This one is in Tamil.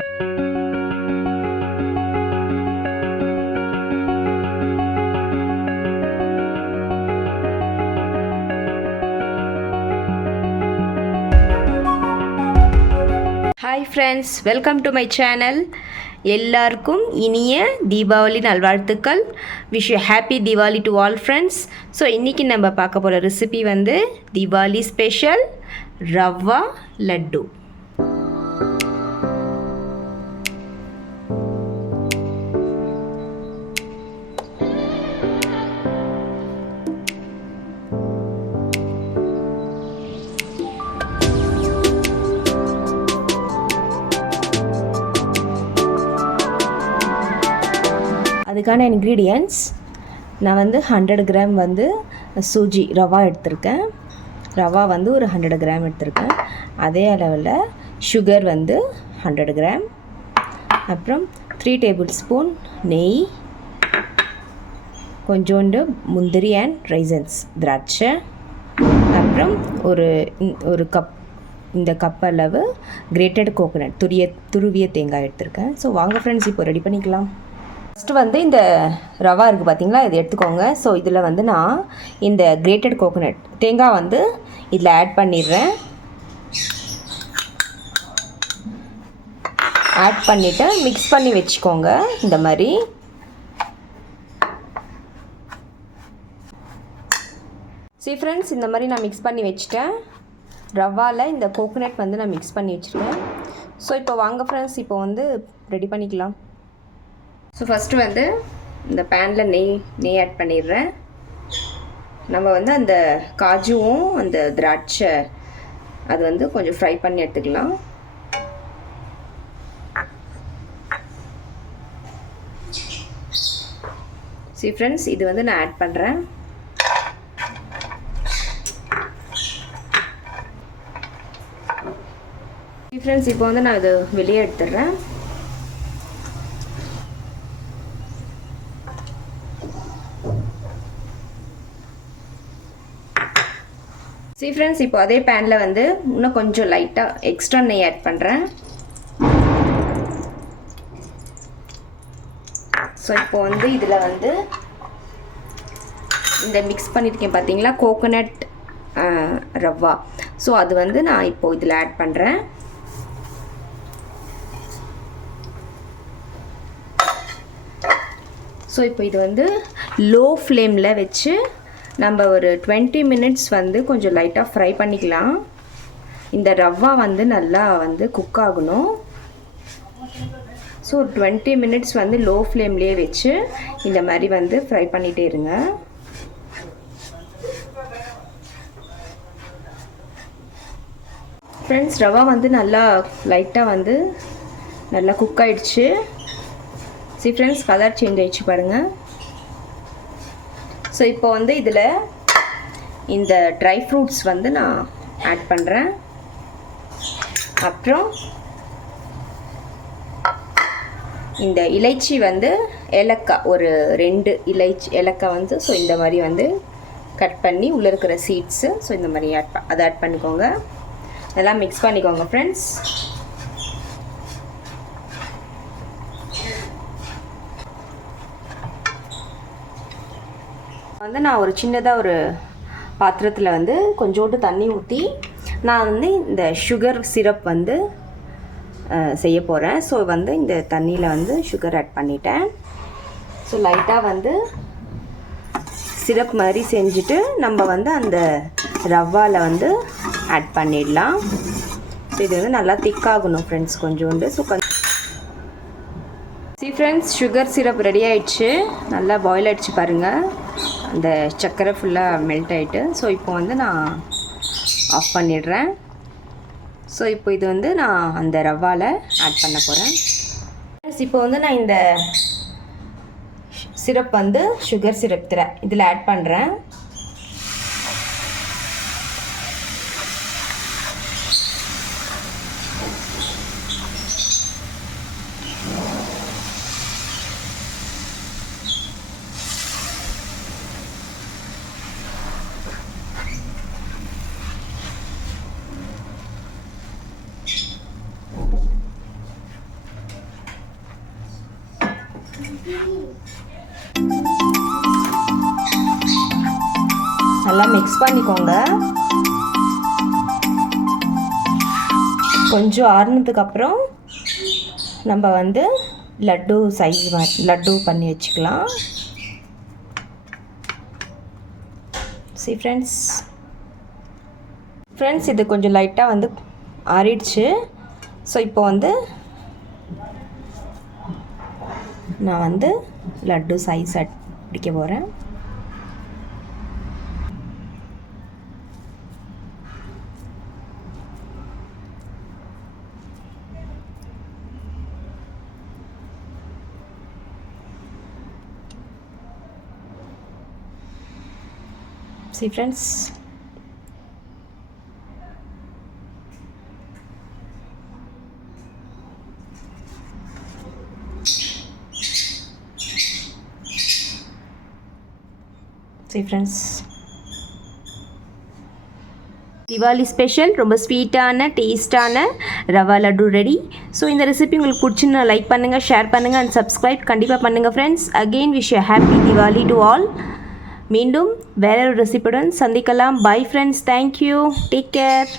Hi friends, welcome to my channel. எல்லாருக்கும் இனிய தீபாவளி நல்வாழ்த்துக்கள். Wish you happy Deepavali to all friends. So இன்றைக்கி நம்ம பார்க்க போகிற ரெசிபி வந்து தீபாவளி ஸ்பெஷல் ரவ்வா லட்டு. அதுக்கான இன்க்ரீடியன்ட்ஸ் நான் வந்து 100 கிராம் வந்து சூஜி ரவா எடுத்திருக்கேன். ரவா வந்து ஒரு 100 கிராம் எடுத்திருக்கேன். அதே அளவில் சுகர் வந்து 100 கிராம், அப்புறம் 3 டேபிள் ஸ்பூன் நெய், கொஞ்சோண்டு முந்திரி அண்ட் ரைசன்ஸ் திராட்சை, அப்புறம் ஒரு கப் இந்த கப் அளவு கிரேட்டட் கோகோனட் துருவிய தேங்காய் எடுத்திருக்கேன். ஸோ வாங்க ஃப்ரெண்ட்ஸ், இப்போ ரெடி பண்ணிக்கலாம். ஃபஸ்ட்டு வந்து இந்த ரவா இருக்குது பார்த்தீங்களா, இது எடுத்துக்கோங்க. ஸோ இதில் வந்து நான் இந்த கிரேட்டட் கோகோனட் தேங்காய் வந்து இதில் ஆட் பண்ணிடுறேன். ஆட் பண்ணிவிட்டு மிக்ஸ் பண்ணி வச்சுக்கோங்க இந்த மாதிரி. சரி ஃப்ரெண்ட்ஸ், இந்த மாதிரி நான் மிக்ஸ் பண்ணி வச்சுட்டேன். ரவாவில் இந்த கோகோனட் வந்து நான் மிக்ஸ் பண்ணி வச்சுருக்கேன். ஸோ இப்போ வாங்க ஃப்ரெண்ட்ஸ், இப்போ வந்து ரெடி பண்ணிக்கலாம். ஸோ ஃபஸ்ட்டு வந்து இந்த பேனில் நெய் ஆட் பண்ணிடுறேன். நம்ம வந்து அந்த காஜுவும் அந்த திராட்சை அது வந்து கொஞ்சம் ஃப்ரை பண்ணி எடுத்துக்கலாம். சரி ஃப்ரெண்ட்ஸ், இது வந்து நான் ஆட் பண்ணுறேன். சரி ஃப்ரெண்ட்ஸ், இப்போ வந்து நான் இது வெளியே எடுத்துடுறேன். சரி ஃப்ரெண்ட்ஸ், இப்போ அதே பேனில் வந்து இன்னும் கொஞ்சம் லைட்டாக எக்ஸ்ட்ரா நெய் ஆட் பண்ணுறேன். ஸோ இப்போ வந்து இதில் வந்து இந்த மிக்ஸ் பண்ணியிருக்கேன் பார்த்தீங்களா கோகோனட் ரவ்வா. ஸோ அது வந்து நான் இப்போது இதில் ஆட் பண்ணுறேன். ஸோ இப்போ இது வந்து லோ ஃப்ளேமில் வச்சு நம்ம ஒரு 20 மினிட்ஸ் வந்து கொஞ்சம் லைட்டாக ஃப்ரை பண்ணிக்கலாம். இந்த ரவ்வா வந்து நல்லா வந்து குக் ஆகணும். ஸோ 20 மினிட்ஸ் வந்து லோ ஃப்ளேம்லேயே வச்சு இந்த மாதிரி வந்து ஃப்ரை பண்ணிகிட்டே இருங்க. ஃப்ரெண்ட்ஸ், ரவா வந்து நல்லா லைட்டாக வந்து நல்லா குக் ஆகிடுச்சு. சரி ஃப்ரெண்ட்ஸ், கலர் சேஞ்ச் ஆகிடுச்சு பாருங்கள். ஸோ இப்போ வந்து இதில் இந்த ட்ரை ஃப்ரூட்ஸ் வந்து நான் ஆட் பண்ணுறேன். அப்புறம் இந்த இலைச்சி வந்து ஏலக்காய் ஒரு 2 ஏலக்காய் வந்து ஸோ இந்த மாதிரி வந்து கட் பண்ணி உள்ளே இருக்கிற சீட்ஸு ஸோ இந்த மாதிரி அதை ஆட் பண்ணிக்கோங்க. நல்லா மிக்ஸ் பண்ணிக்கோங்க ஃப்ரெண்ட்ஸ். வந்து நான் ஒரு சின்னதாக ஒரு பாத்திரத்தில் வந்து கொஞ்சோண்டு தண்ணி ஊற்றி நான் வந்து இந்த சுகர் சிரப் வந்து செய்ய போகிறேன். ஸோ வந்து இந்த தண்ணியில் வந்து சுகர் ஆட் பண்ணிட்டேன். ஸோ லைட்டாக வந்து சிரப் மாதிரி செஞ்சுட்டு நம்ம வந்து அந்த ரவ்வாவில் வந்து ஆட் பண்ணிடலாம். ஸோ இது வந்து நல்லா திக்காகணும் ஃப்ரெண்ட்ஸ் கொஞ்சோண்டு. So friends, sugar syrup ready ஆகிடுச்சு. நல்லா பாயில் ஆகிடுச்சு பாருங்கள். அந்த சர்க்கரை ஃபுல்லாக மெல்ட் ஆகிட்டு. ஸோ இப்போ வந்து நான் ஆஃப் பண்ணிடுறேன். ஸோ இப்போ இது வந்து நான் அந்த ரவ்வாவில் ஆட் பண்ண போகிறேன். இப்போ வந்து நான் இந்த சிரப் வந்து சுகர் சிரப் இதில் ஆட் பண்ணுறேன். நல்லா மிக்ஸ் பண்ணிக்கோங்க. கொஞ்சம் ஆறுனதுக்கப்புறம் நம்ம வந்து லட்டு சைஸ் லட்டு பண்ணி வச்சுக்கலாம். See ஃப்ரெண்ட்ஸ், இது கொஞ்சம் லைட்டாக வந்து ஆறிடுச்சு. ஸோ இப்போ வந்து நான் வந்து லட்டு சைஸ் பிடிக்க போகிறேன். See friends, Diwali ஸ்பெஷல் ரொம்ப ஸ்வீட்டான டேஸ்டான ரவா லட்டு ரெடி. ஸோ இந்த ரெசிபி உங்களுக்கு பிடிச்சுன்னா லைக் பண்ணுங்கள், ஷேர் பண்ணுங்கள் அண்ட் சப்ஸ்கிரைப் கண்டிப்பாக பண்ணுங்கள் friends. Again wish you happy Diwali to all. மீண்டும் வேற ஒரு ரெசிபியுடன் சந்திக்கலாம். Bye friends, thank you, take care.